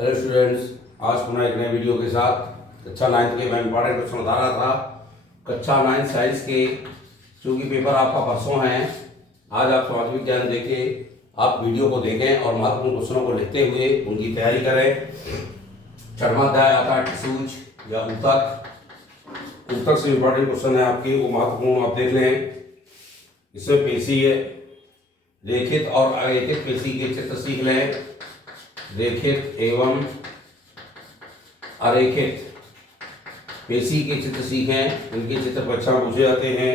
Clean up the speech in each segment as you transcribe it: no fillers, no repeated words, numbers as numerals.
Hello students, आज पुनः एक नए वीडियो के साथ कक्षा 9 के मैं इंपॉर्टेंट क्वेश्चन बता रहा था। कक्षा 9 साइंस के चूँकि पेपर आपका परसों है, आज आप सामाजिक विज्ञान देके आप वीडियो को देखें और महत्वपूर्ण क्वेश्चनों को लिखते हुए उनकी तैयारी करें। 6वां अध्याय आता है सूच या ऊतक। ऊतक से इंपॉर्टेंट क्वेश्चन है आपके, वो महत्वपूर्ण आप देख लें। इसमें पेशी है, रेखित और अरेखित पेशी के चित्र सीख लें। रेखित एवं अरेखित पेशी के चित्र सीखें, इनके चित्र परीक्षा में पूछे जाते हैं।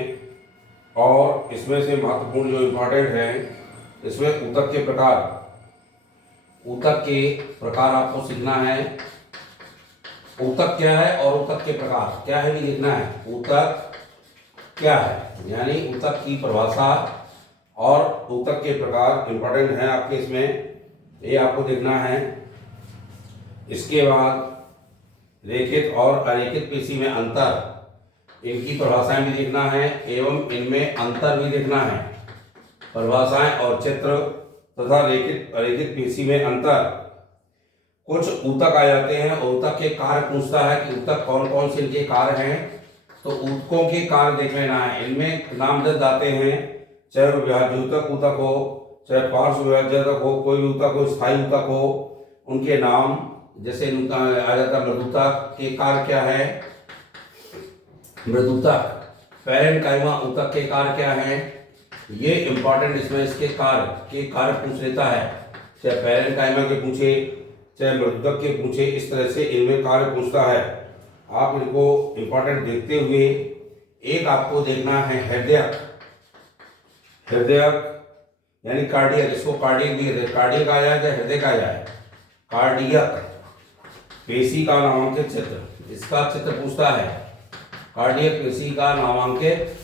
और इसमें से महत्वपूर्ण जो इम्पोर्टेंट है, इसमें ऊतक के प्रकार, ऊतक के प्रकार आपको सीखना है। ऊतक क्या है और ऊतक के प्रकार क्या है भी लिखना है। ऊतक क्या है यानी ऊतक की परिभाषा और ऊतक के प्रकार इम्पोर्टेंट है आपके, इसमें ये आपको देखना है। इसके बाद रेखित और अरेखित पेशी में अंतर, इनकी परिभाषाएं भी देखना है एवं इनमें अंतर भी देखना है। परिभाषाएं और चित्र तथा रेखित अरेखित पेशी में अंतर। कुछ ऊतक आ जाते हैं और ऊतक के कार्य पूछता है कि ऊतक कौन कौन से इनके कार्य हैं, तो ऊतकों के कार्य देख लेना है। इनमें नामजद आते हैं, चाहे विभाज्योतक ऊतक हो, चाहे पार्श्व विभाज्योतक हो, कोई भी ऊतक हो, स्थायी ऊतक हो, उनके नाम जैसे आ जाता है। मृदुतक के कार्य क्या है, मृदुतक पैरेन्काइमा ऊतक के कार्य क्या है, ये इंपॉर्टेंट इसमें इसके कार्य पूछ लेता है। चाहे पैरेन्काइमा के पूछे, चाहे मृदुतक के पूछे, इस तरह से इनमें कार्य पूछता है। आप इनको इंपॉर्टेंट देखते हुए एक आपको देखना है हृदयक। हृदयक यानी कार्डियक, इसको कार्डियक भी कहते हैं। कार्डियक आ जाए या हृदय का आ जाए, कार्डियक पेशी का नामांकित चित्र, इसका चित्र पूछता है। कार्डियक पेशी का नामांकित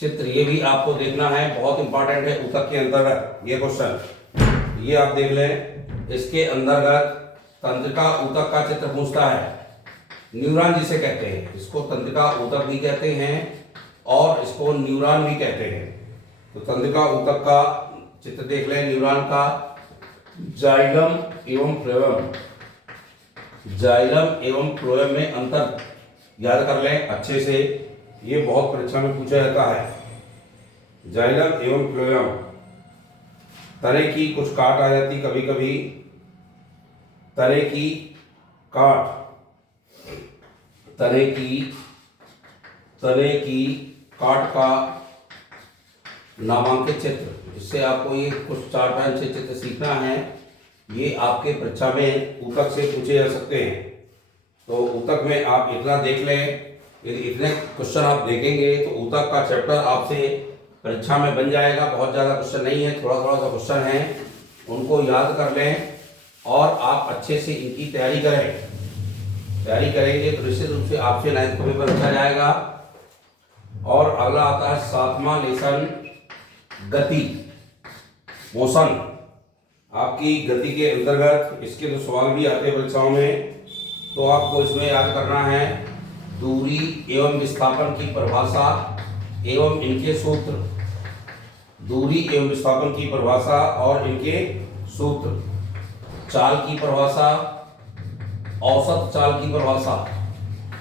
चित्र, ये भी आपको देखना है, बहुत इंपॉर्टेंट है ऊतक के अंतर्गत ये क्वेश्चन, ये आप देख लें। इसके अंतर्गत तंत्रिका ऊतक का चित्र पूछता है। न्यूरॉन जिसे कहते हैं, इसको तंत्रिका ऊतक भी कहते हैं और इसको न्यूरॉन भी कहते हैं। तो तंत्रिका ऊतक का चित्र देख लें। न्यूरॉन का जाइलम एवं फ्लोएम, जाइलम एवं फ्लोएम में अंतर याद कर लें अच्छे से, ये बहुत परीक्षा में पूछा जाता है। जाइलम एवं फ्लोएम, तरह की कुछ काट आ जाती कभी कभी, तरह की काट, तरह की काट का नामांकित चित्र, इससे आपको ये कुछ 4-5 चित्र सीखना है। ये आपके परीक्षा में ऊतक से पूछे जा सकते हैं। तो ऊतक में आप इतना देख लें, यदि इतने क्वेश्चन आप देखेंगे तो ऊतक का चैप्टर आपसे परीक्षा में बन जाएगा। बहुत ज़्यादा क्वेश्चन नहीं है, थोड़ा थोड़ा सा क्वेश्चन है, उनको याद कर लें और आप अच्छे से इनकी तैयारी करें। तैयारी करेंगे तो निश्चित रूप से आपसे 9th का पेपर अच्छा जाएगा। और अगला आता है 7वां लेसन, गति, मोशन। आपकी गति के अंतर्गत इसके तो सवाल भी आते हैं परीक्षाओं में, तो आपको इसमें याद करना है दूरी एवं विस्थापन की परिभाषा एवं इनके सूत्र। दूरी एवं विस्थापन की परिभाषा और इनके सूत्र। चाल की परिभाषा, औसत चाल की परिभाषा,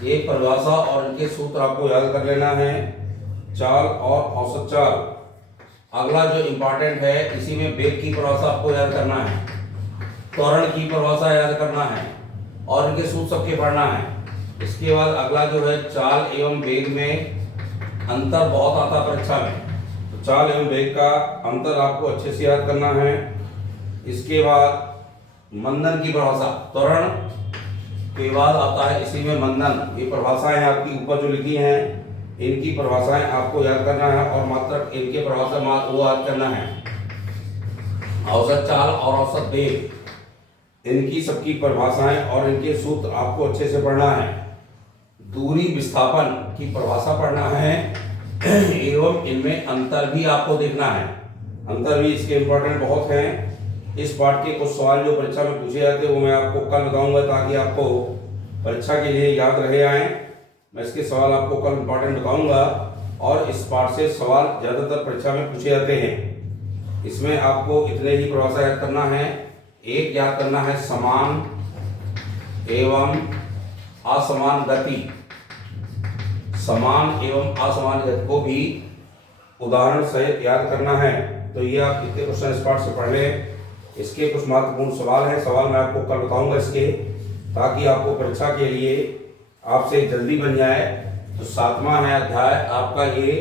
ये परिभाषा और इनके सूत्र आपको याद कर लेना है। चाल और औसत चाल। अगला जो इम्पोर्टेंट है, इसी में वेग की परिभाषा आपको याद करना है, त्वरण की परिभाषा याद करना है और इनके सूत्र सबके पढ़ना है। इसके बाद अगला जो है, चाल एवं वेग में अंतर बहुत आता परीक्षा में, तो चाल एवं वेग का अंतर आपको अच्छे से याद करना है। इसके बाद मंदन की परिभाषा, त्वरण के बाद आता है इसी में मंदन। ये परिभाषाएं आपकी ऊपर जो लिखी हैं, इनकी परिभाषाएं आपको याद करना है और मात्र इनके परिभाषा वो याद करना है। औसत चाल और औसत वेग, इनकी सबकी परिभाषाएं और इनके सूत्र आपको अच्छे से पढ़ना है। दूरी विस्थापन की परिभाषा पढ़ना है एवं इनमें अंतर भी आपको देखना है। अंतर भी इसके इम्पोर्टेंट बहुत हैं। इस पाठ के कुछ सवाल जो परीक्षा में पूछे जाते हैं वो मैं आपको कल बताऊंगा, ताकि आपको परीक्षा के लिए याद रहे आएँ। मैं इसके सवाल आपको कल इम्पोर्टेंट बताऊंगा और इस पाठ से सवाल ज़्यादातर परीक्षा में पूछे जाते हैं। इसमें आपको इतने ही परिभाषा याद करना है। एक याद करना है समान एवं असमान गति, समान एवं असमान गति को भी उदाहरण सहित याद करना है। तो ये आप कितने क्वेश्चन इस पार्ट से पढ़ लें। इसके कुछ महत्वपूर्ण सवाल हैं, सवाल मैं आपको कल बताऊंगा इसके, ताकि आपको परीक्षा के लिए आपसे जल्दी बन जाए। तो 7वां है अध्याय आपका ये,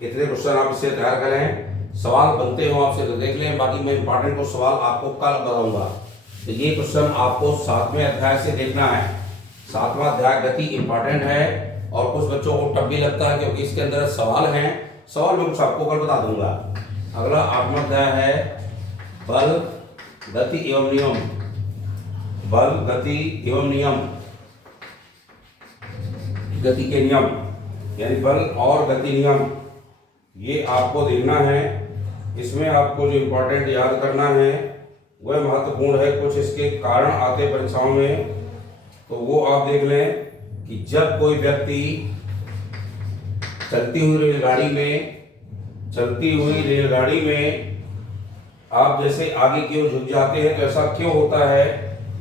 कितने क्वेश्चन आप इससे तैयार करें, सवाल बनते हो आपसे तो देख लें। बाकी मैं इंपॉर्टेंट को सवाल आपको कल बताऊंगा। तो ये क्वेश्चन आपको 7वें अध्याय से देखना है। 7वां अध्याय गति इंपॉर्टेंट है और कुछ बच्चों को टफ भी लगता है क्योंकि इसके अंदर सवाल हैं। सवाल मैं कुछ आपको कल बता दूंगा। अगला 8वां अध्याय है बल, गति एवं नियम। बल, गति एवं नियम, गति के नियम यानी बल और गति नियम, ये आपको देखना है। इसमें आपको जो इम्पोर्टेंट याद करना है वह महत्वपूर्ण है। कुछ इसके कारण आते परीक्षाओं में, तो वो आप देख लें कि जब कोई व्यक्ति चलती हुई रेलगाड़ी में आप जैसे आगे की ओर झुक जाते हैं, तो ऐसा क्यों होता है?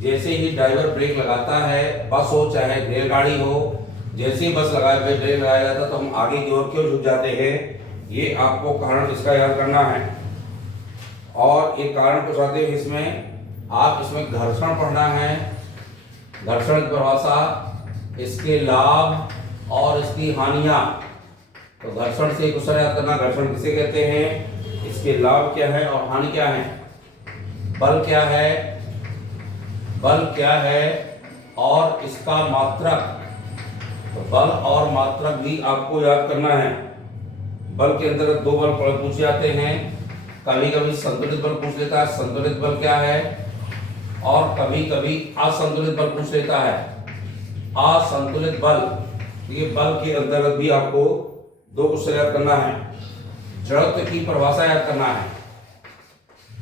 जैसे ही ड्राइवर ब्रेक लगाता है, बस हो चाहे रेलगाड़ी हो, जैसे ही बस लगाए ब्रेक लगाया जाता है तो हम आगे की ओर क्यों झुक जाते हैं, ये आपको कारण इसका याद करना है। और एक कारण कुछ आते हैं इसमें, आप इसमें घर्षण पढ़ना है, घर्षण की परिभाषा, इसके लाभ और इसकी हानियां। तो घर्षण से क्वेश्चन याद करना, घर्षण किसे कहते हैं, इसके लाभ क्या है और हानि क्या है। बल क्या है और इसका मात्रक। तो बल और मात्रक भी आपको याद करना है। बल के अंतर्गत 2 बल पूछे जाते हैं। कभी कभी संतुलित बल पूछ लेता है, संतुलित बल क्या है, और कभी कभी असंतुलित बल पूछ लेता है, असंतुलित बल। ये बल के अंतर्गत भी आपको 2 क्वेश्चन याद करना है। जड़त्व की परिभाषा याद करना है,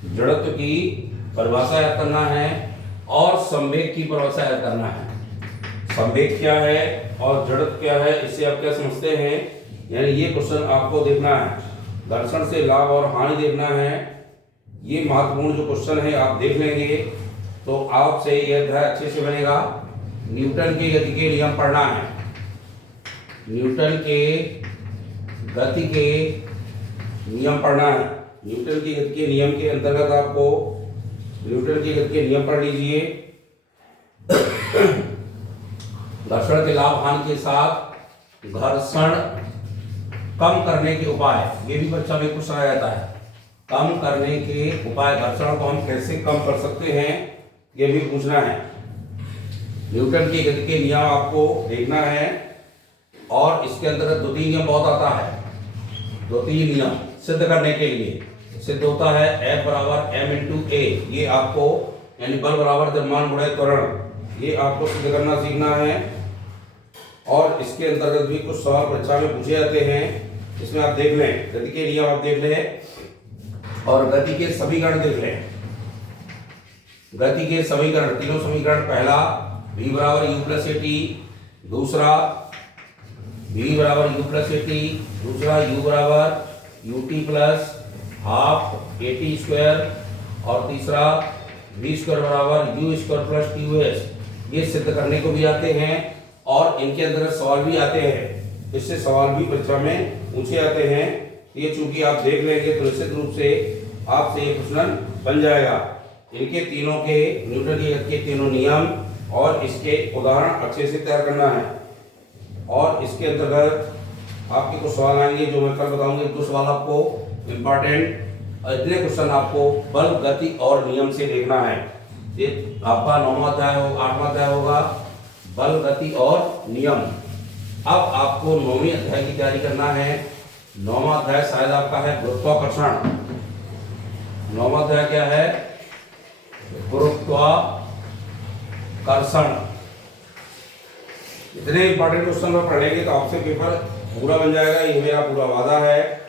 जड़त्व की परिभाषा याद करना है, और संवेग की परिभाषा याद करना है। संवेग क्या है और जड़त्व क्या है, इससे आप क्या समझते हैं, यानी ये क्वेश्चन आपको देखना है। घर्षण से लाभ और हानि देखना है। ये महत्वपूर्ण जो क्वेश्चन है आप देख लेंगे तो आपसे यह अध्याय अच्छे से बनेगा। न्यूटन के गति के नियम पढ़ना है। न्यूटन के गति के नियम पढ़ना है। न्यूटन की गति के नियम के अंतर्गत आपको न्यूटन की गति के नियम पढ़ लीजिए। घर्षण के लाभ हानि के साथ घर्षण कम करने के उपाय, ये भी बच्चा में पूछा जाता है। कम करने के उपाय, घर्षण को हम कैसे कम कर सकते हैं, ये भी पूछना है। न्यूटन की गति के नियम आपको देखना है और इसके अंतर्गत 2-3 नियम बहुत आता है। 2-3 नियम सिद्ध करने के लिए सिद्ध होता है F बराबर m×a, ये आपको यानी बल बराबर द्रव्यमान गुणा त्वरण, ये आपको सिद्ध करना सीखना है। और इसके अंतर्गत भी कुछ सवाल परीक्षा में पूछे जाते हैं, इसमें आप देख लें। गति के नियम आप देख लें और गति के समीकरण देख लें। गति के समीकरण, तीनों समीकरण, पहला v बराबर u प्लस ए टी, दूसरा v बराबर u प्लस ए टी, दूसरा u बराबर U T plus half A T square, और तीसरा v स्क्वायर बराबर u square plus T U S. ये सिद्ध करने को भी आते हैं और इनके अंदर सवाल भी आते हैं। इससे सवाल भी परीक्षा में पूछे जाते हैं। ये चूंकि आप देख लेंगे तो निश्चित रूप से आपसे ये प्रश्न बन जाएगा। इनके तीनों के, न्यूटन की गति के तीनों नियम और इसके उदाहरण अच्छे से तैयार करना है। और इसके अंतर्गत आपके कुछ सवाल आएंगे जो मैं कल बताऊंगा। 2 सवाल आपको इम्पोर्टेंट और इतने क्वेश्चन आपको बल, गति और नियम से देखना है। ये आपका 9वां अध्याय होगा, 8वां अध्याय होगा, बल, गति और नियम। अब आपको 9वें अध्याय की तैयारी करना है। 9वां अध्याय शायद आपका है गुरुत्वाकर्षण। 9वां अध्याय क्या है? गुरुत्वाकर्षण। इतने इंपॉर्टेंट क्वेश्चन में पढ़ेंगे तो आपसे पेपर पूरा बन जाएगा, ये मेरा पूरा वादा है।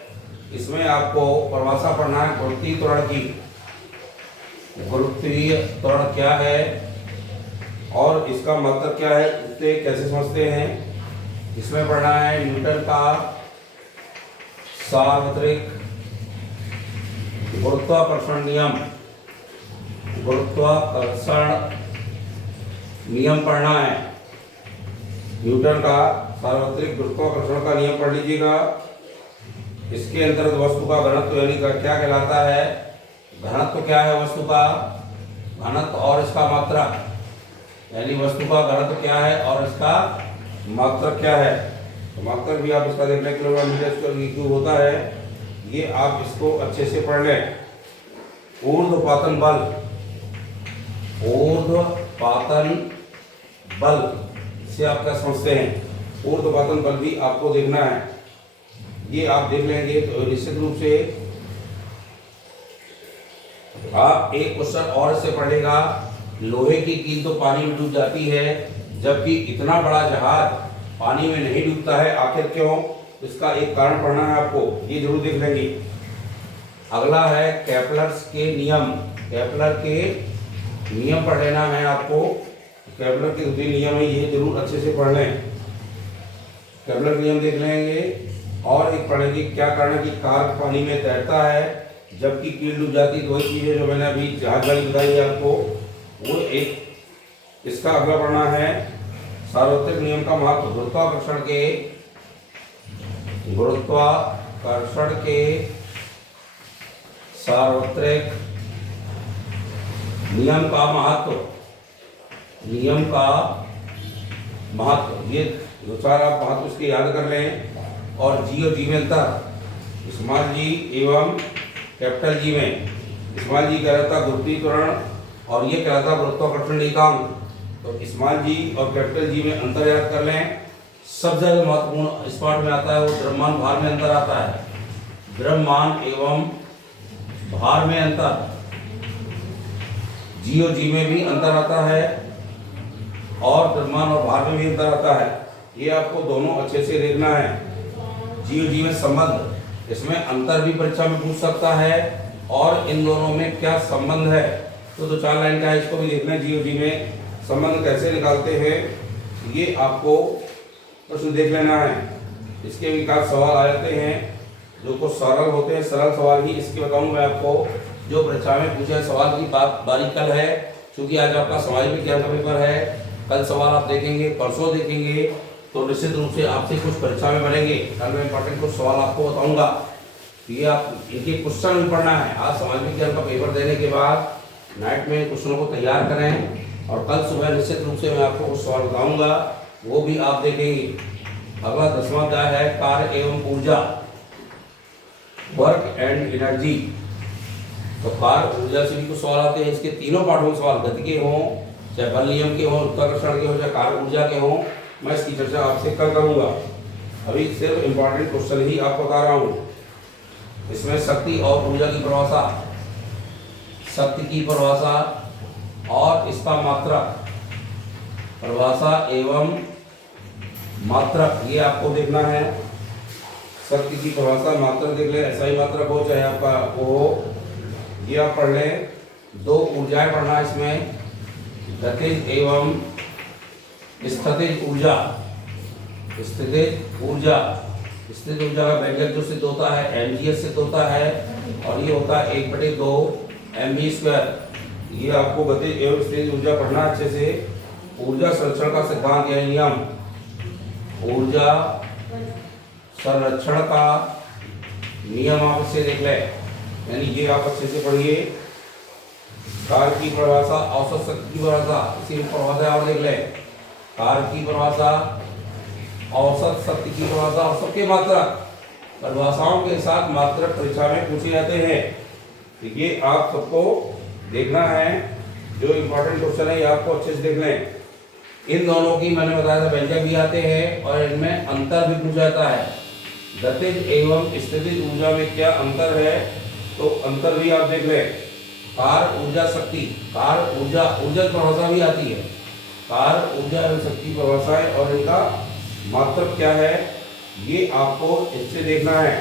इसमें आपको परिभाषा पढ़ना है गुरुत्वीय त्वरण की। गुरुत्वीय त्वरण क्या है और इसका मतलब क्या है, इसे कैसे समझते हैं, इसमें पढ़ना है न्यूटन का सार्वत्रिक गुरुत्वाकर्षण नियम। गुरुत्वाकर्षण नियम पढ़ना है। न्यूटन का सार्वत्रिक गुरुत्वाकर्षण का नियम पढ़ लीजिएगा। इसके अंतर्गत वस्तु का घनत्व यानी का क्या कहलाता है, घनत्व क्या है वस्तु का, घनत्व और इसका मात्रा, यानी वस्तु का घनत्व क्या है और इसका मात्रक क्या है। तो मात्रक भी आप इसका देख लें, किलोग्राम मीटर स्क्वायर क्यूब होता है, ये आप इसको अच्छे से पढ़ लें। ऊर्ध्वपातन बल, ऊर्ध्वपातन बल से आप क्या समझते हैं, ऊर्ध्वपातन बल भी आपको देखना है, ये आप देख लेंगे तो निश्चित रूप से आप एक क्वेश्चन और से पढ़ेगा। लोहे की कील तो पानी में डूब जाती है, जबकि इतना बड़ा जहाज पानी में नहीं डूबता है, आखिर क्यों, इसका एक कारण पढ़ना है आपको, ये जरूर देख लेंगे। अगला है केपलर्स के नियम, केपलर के नियम पढ़ लेना है आपको। केपलर के जो नियम है ये जरूर अच्छे से पढ़ लें। केपलर नियम देख लेंगे और एक पढ़ेंगे क्या कारण है कि कार पानी में तैरता है जबकि कील डूब जाती है। दो ही चीज़ें जो मैंने अभी जहाज वाली बताई है आपको, वो एक इसका अगला पढ़ना है सार्वत्रिक नियम का महत्व, गुरुत्वाकर्षण के सार्वत्रिक नियम का महत्व, नियम का महत्व, ये दो चार आप महत्व उसके याद कर लें। और जी और जी में अंतर, स्मॉल जी एवं कैपिटल जी में, स्मॉल जी कह रहा था गुरुत्वीय त्वरण और ये कह रहा था गुरुत्वाकर्षण नियतांक। तो स्मॉल जी और कैपिटल जी में अंतर याद कर लें। सबसे ज्यादा महत्वपूर्ण इस पार्ट में आता है वो द्रव्यमान भार में अंतर आता है, द्रव्यमान एवं भार में अंतर, जी और जी में भी अंतर आता है और द्रव्यमान और भार में भी अंतर आता है। ये आपको दोनों अच्छे से देखना है। जी और जी में संबंध, इसमें अंतर भी परीक्षा में पूछ सकता है और इन दोनों में क्या संबंध है, तो दो चार लाइन का है, इसको भी देखना है। जी और जी में संबंध कैसे निकालते हैं ये आपको प्रश्न देख लेना है। इसके विकास सवाल आ जाते हैं जो कुछ सरल होते हैं, सरल सवाल ही इसके बताऊंगा मैं आपको जो परीक्षा में पूछे सवाल की बात बारी कल है, क्योंकि आज आपका समाज विज्ञान का पेपर है। कल सवाल आप देखेंगे, परसों देखेंगे, तो निश्चित रूप से आपसे कुछ परीक्षा में बनेंगे। कल मैं इंपॉर्टेंट कुछ सवाल आपको बताऊंगा, ये आप इनके क्वेश्चन भी पढ़ना है। आज समाज विज्ञान का पेपर देने के बाद नाइट में क्वेश्चनों को तैयार करें और कल सुबह निश्चित रूप से मैं आपको कुछ सवाल बताऊंगा, वो भी आप देखेंगे। अगला 10वां अध्याय है कार्य एवं ऊर्जा, वर्क एंड एनर्जी। तो कार्य ऊर्जा से भी कुछ सवाल आते हैं। इसके तीनों पार्टों में सवाल गति के हों, चाहे बल नियम के हों, गुरुत्वाकर्षण के हों, चाहे कार्य ऊर्जा के हों, मैं इसकी चर्चा आपसे कल करूंगा। अभी सिर्फ इंपॉर्टेंट क्वेश्चन ही आपको बता रहा हूँ। इसमें शक्ति और ऊर्जा की परिभाषा, शक्ति की परिभाषा और इसका मात्रक, परिभाषा एवं मात्रक, ये आपको देखना है। शक्ति की परिभाषा, मात्रक देख ले, ऐसा ही मात्रक हो चाहे आपका वो हो, ये आप पढ़ लें। दो ऊर्जाएं पढ़ना है इसमें, गतिज एवं स्थितिज ऊर्जा। स्थितिज ऊर्जा, स्थितिज ऊर्जा का व्यंजक जो सिद्ध होता है mgs सिद्ध होता है और ये होता है 1/2 mv²। ये आपको गतिज एवं स्थितिज ऊर्जा पढ़ना अच्छे से। ऊर्जा संरक्षण का सिद्धांत या नियम, ऊर्जा संरक्षण का नियम आप इसे देख लें, यानी ये आप अच्छे से पढ़िए। कार्य की परिभाषा, औसत शक्ति की परिभाषा, इसी परिभाषा और देख लें। कार्य की परिभाषा, औसत शक्ति की परिभाषा और सबके मात्रक, परिभाषाओं के साथ मात्रक परीक्षा में पूछे जाते हैं। तो ये आप सबको देखना है। जो इम्पोर्टेंट क्वेश्चन है ये आपको अच्छे से देख लें। इन दोनों की मैंने बताया था व्यंजक भी आते हैं और इनमें अंतर भी पूछा जाता है। गतिज एवं स्थितिज ऊर्जा में क्या अंतर है, तो अंतर भी आप देख लें। कार्य ऊर्जा शक्ति, कार्य ऊर्जा, ऊर्जा की परिभाषा भी आती है। कार्य ऊर्जा एवं शक्ति परिभाषाएं और इनका मात्रक क्या है ये आपको इससे देखना है।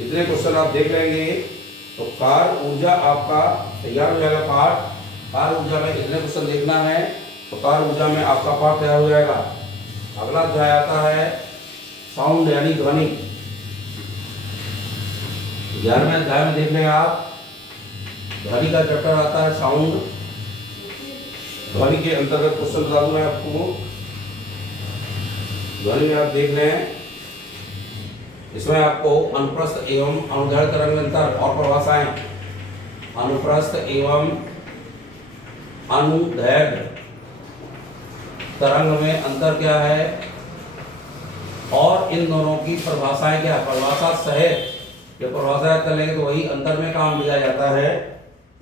इतने क्वेश्चन आप देख लेंगे तो कार्य ऊर्जा आपका तैयार हो जाएगा पाठ। कार्य ऊर्जा में इतने क्वेश्चन देखना है तो कार्य ऊर्जा में आपका पाठ तैयार हो जाएगा। अगला अध्याय आता है साउंड यानी ध्वनि। 11वें अध्याय में देख लें आप, ध्वनि का चैप्टर आता है साउंड। ध्वनि के अंतर्गत क्वेश्चन बता दूं मैं आपको। ध्वनि में आप देख रहे हैं, इसमें आपको अनुप्रस्थ एवं अनुदैर्घ्य तरंग में अंतर और परिभाषाएं। अनुप्रस्थ एवं अनुदैर्घ्य तरंग में अंतर क्या है और इन दोनों की परिभाषाएं क्या है। परिभाषा सहित जब परिभाषा चलेगी तो वही अंतर में काम लिया जाता है।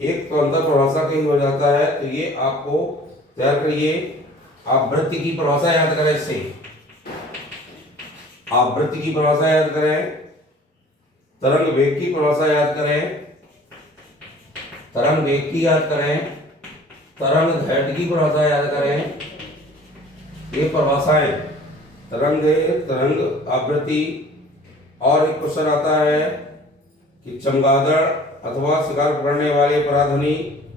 एक तो अंतर परिभाषा के ही हो जाता है, तो ये आपको तैयार करिए। आप वृत्त की परिभाषा याद करें, इससे आप वृत्त की परिभाषा याद करें, तरंग वेग की परिभाषा याद करें, तरंग वेग की याद करें, तरंग दैर्घ्य की परिभाषा याद करें। ये परिभाषाएं तरंग तरंग आवृत्ति। और एक क्वेश्चन आता है कि चमगादड़ अथवा शिकार पकड़ने वाले पराध्वनि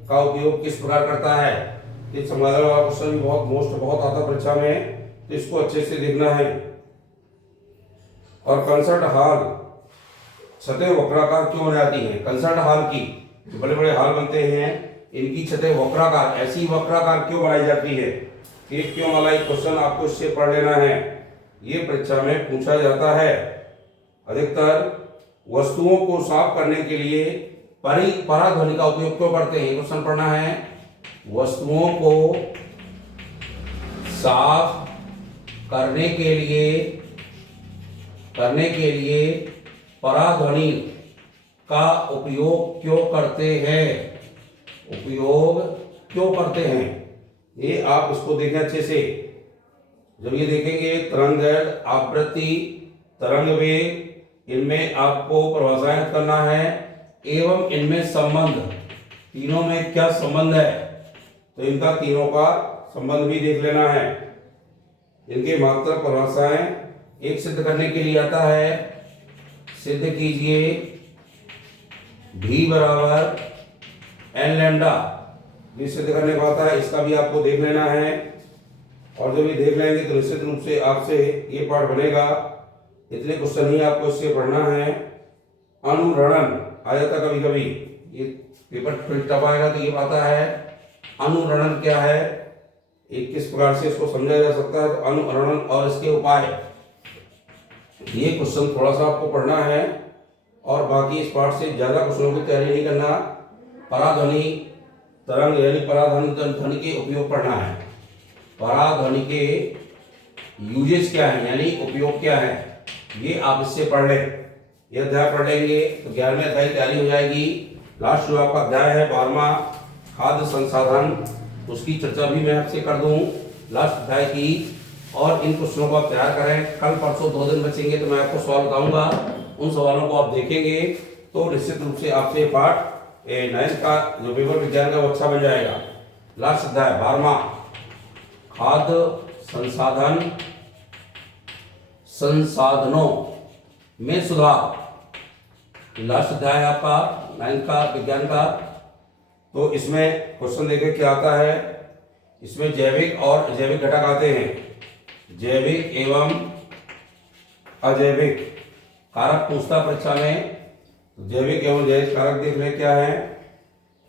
का उपयोग किस प्रकार करता है। ये चमगादड़ वाला क्वेश्चन भी बहुत आता परीक्षा में, तो इसको अच्छे से देखना है। और कंसर्ट हॉल छतें वक्राकार क्यों बन जाती हैं। कंसर्ट हॉल की जो बड़े बड़े हॉल बनते हैं, इनकी छतें वक्राकार, ऐसी वक्राकार क्यों बनाई जाती है, ये क्यों वाला एक क्वेश्चन आपको इससे पढ़ लेना है। ये परीक्षा में पूछा जाता है। अधिकतर वस्तुओं को साफ करने के लिए पराध्वनि का उपयोग क्यों करते हैं, ये क्वेश्चन पढ़ना है। वस्तुओं को साफ करने के लिए पराध्वनि का उपयोग क्यों करते हैं, उपयोग क्यों करते हैं, ये आप इसको देखें अच्छे से। जब ये देखेंगे तरंग आवृत्ति तरंग वेग, इनमें आपको परिभाषाएं करना है एवं इनमें संबंध, तीनों में क्या संबंध है, तो इनका तीनों का संबंध भी देख लेना है। इनके मात्रक परिभाषाएं एक सिद्ध करने के लिए आता है। सिद्ध कीजिए V बराबर n लैम्डा, ये सिद्ध करने को आता है, इसका भी आपको देख लेना है। और जब ये देख लेंगे तो निश्चित रूप से आपसे ये पाठ बनेगा। इतने क्वेश्चन ही आपको इससे पढ़ना है। अनुरणन आ जाता कभी कभी, ये पेपर थोड़ी टफ आएगा तो ये आता है अनुरणन क्या है, एक किस प्रकार से इसको समझा जा सकता है। तो अनुरणन और इसके उपाय, ये क्वेश्चन थोड़ा सा आपको पढ़ना है। और बाकी इस पाठ से ज़्यादा क्वेश्चनों की तैयारी नहीं करना। पराध्वनि तरंग यानी पराध्वनि ध्वनि के उपयोग पढ़ना है। पराध्वनि के यूजेस क्या है यानी उपयोग क्या है, ये आप इससे पढ़ लें। यह अध्याय पढ़ लेंगे तो 11वें अध्याय की तैयारी हो जाएगी। लास्ट जो आपका अध्याय है 12वां खाद्य संसाधन, उसकी चर्चा भी मैं आपसे कर दूं लास्ट अध्याय की। और इन क्वेश्चनों को आप तैयार करें। कल परसों 2 दिन बचेंगे तो मैं आपको सवाल बताऊंगा, उन सवालों को आप देखेंगे तो निश्चित रूप से आपसे पाठ 9 का जो पेपर विज्ञान का वो अच्छा बन जाएगा। लास्ट अध्याय 12वां खाद्य संसाधन संसाधनों में सुधार, लास्ट अध्याय आपका 9 का विज्ञान का। तो इसमें क्वेश्चन देखें क्या आता है। इसमें जैविक और अजैविक घटक आते हैं। जैविक एवं अजैविक कारक पूछता परीक्षा में, तो जैविक एवं जैविक कारक देख लें क्या है।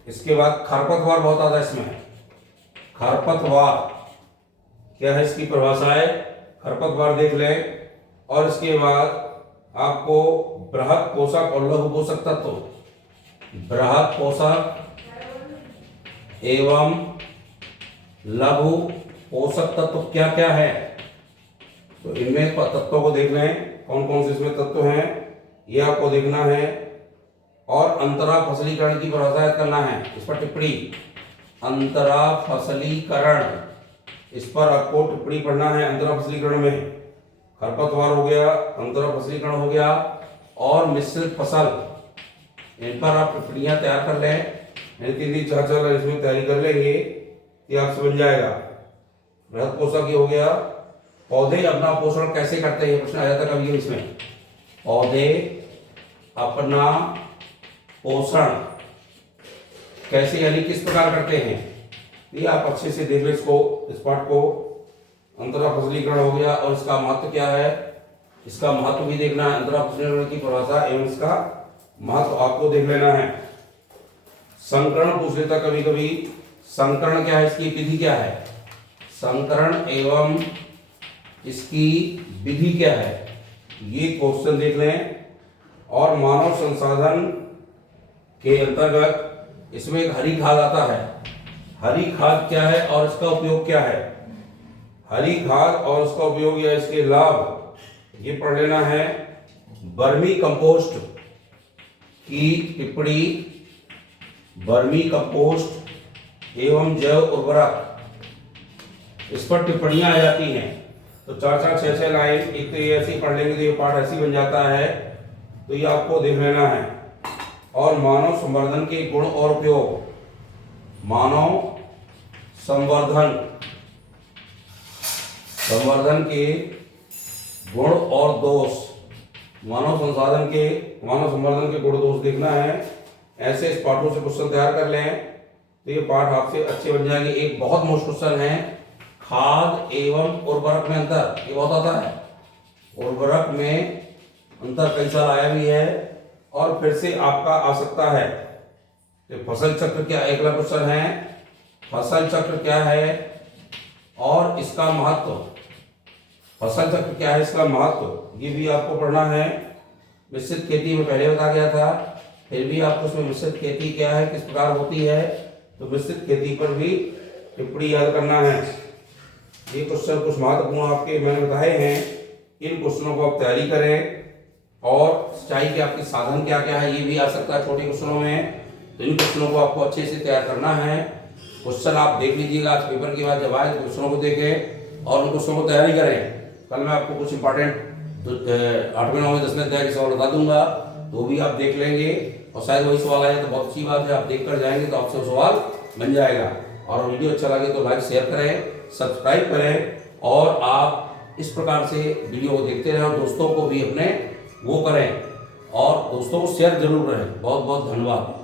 इसके बाद खरपतवार बहुत आता है इसमें। खरपतवार क्या है, इसकी परिभाषा है, खरपतवार देख लें। और इसके बाद आपको बृहद पोषक और लघु पोषक तत्व, बृहद पोषक एवं लघु पोषक तत्व क्या क्या है, तो इनमें तत्वों को देख लें कौन कौन से इसमें तत्व हैं, ये आपको देखना है। और अंतरा फसलीकरण की परिभाषा करना है, इस पर टिप्पणी। अंतरा फसलीकरण, इस पर आपको टिप्पणी पढ़ना है। अंतरा फसलीकरण में खरपतवार हो गया, अंतरा फसलीकरण हो गया और मिश्रित फसल, इन पर आप टिप्पणियां तैयार कर लें। 3 4 इसमें तैयारी कर लेंगे कि आपसे बन जाएगा। बृहद पोषक ये हो गया। पौधे अपना पोषण कैसे करते हैं, प्रश्न आ जाता कभी इसमें। पौधे अपना पोषण कैसे यानी किस प्रकार करते हैं, ये आप अच्छे से देख लें इसको, इस पाठ को। अंतरा फसलीकरण हो गया और इसका महत्व क्या है, इसका महत्व भी देखना है। अंतरा फसलीकरण की परिभाषा एवं इसका महत्व आपको देख लेना है। संकरण पूछ लेता कभी कभी, संकरण क्या है, इसकी विधि क्या है, संकरण एवं इसकी विधि क्या है, ये क्वेश्चन देख लें। और मानव संसाधन के अंतर्गत इसमें एक हरी खाद आता है। हरी खाद क्या है और इसका उपयोग क्या है, हरी खाद और उसका उपयोग या इसके लाभ, ये पढ़ लेना है। वर्मी कंपोस्ट की टिप्पणी, वर्मी कंपोस्ट एवं जैव उर्वरक, इस पर टिप्पणियां आ जाती हैं। तो 4-4, 6-6 लाइन, एक तो ये ऐसी पढ़ लेंगे तो ये पाठ ऐसी बन जाता है, तो ये आपको देख लेना है। और मानव संवर्धन के गुण और उपयोग, मानव संवर्धन, संवर्धन के गुण और दोष, मानव संवर्धन के गुण दोष देखना है। ऐसे इस पाठों से क्वेश्चन तैयार कर लें तो ये पाठ आपसे अच्छे बन जाएंगे। एक बहुत मोस्ट क्वेश्चन है, खाद एवं उर्वरक में अंतर, ये बहुत आता है। उर्वरक में अंतर कई साल आया भी है और फिर से आपका आ सकता है। तो फसल चक्र क्या, अगला क्वेश्चन है, फसल चक्र क्या है और इसका महत्व, फसल चक्र क्या है, इसका महत्व, ये भी आपको पढ़ना है। मिश्रित खेती में पहले बता गया था, फिर भी आपको उसमें मिश्रित खेती क्या है, किस प्रकार होती है, तो मिश्रित खेती पर भी टिप्पणी याद करना है। ये क्वेश्चन कुछ महत्वपूर्ण आपके मैंने बताए हैं, इन क्वेश्चनों को आप तैयारी करें। और सिंचाई के आपके साधन क्या क्या है, ये भी आ सकता है छोटे क्वेश्चनों में, तो इन क्वेश्चनों को आपको अच्छे से तैयार करना है। क्वेश्चन आप देख लीजिएगा, आज पेपर के बाद जब आए क्वेश्चनों को देखें और उन क्वेश्चनों को तैयारी करें। कल मैं आपको कुछ इंपॉर्टेंट 8वें 9वें 10वें अध्याय के सवाल बता दूंगा, तो भी आप देख लेंगे और शायद वही सवाल आए तो बहुत अच्छी बात है, आप देख कर जाएंगे तो आपसे सवाल बन जाएगा। और वीडियो अच्छा लगे तो लाइक शेयर करें, सब्सक्राइब करें और आप इस प्रकार से वीडियो को देखते रहें और दोस्तों को भी अपने वो करें और दोस्तों को शेयर जरूर करें। बहुत बहुत धन्यवाद।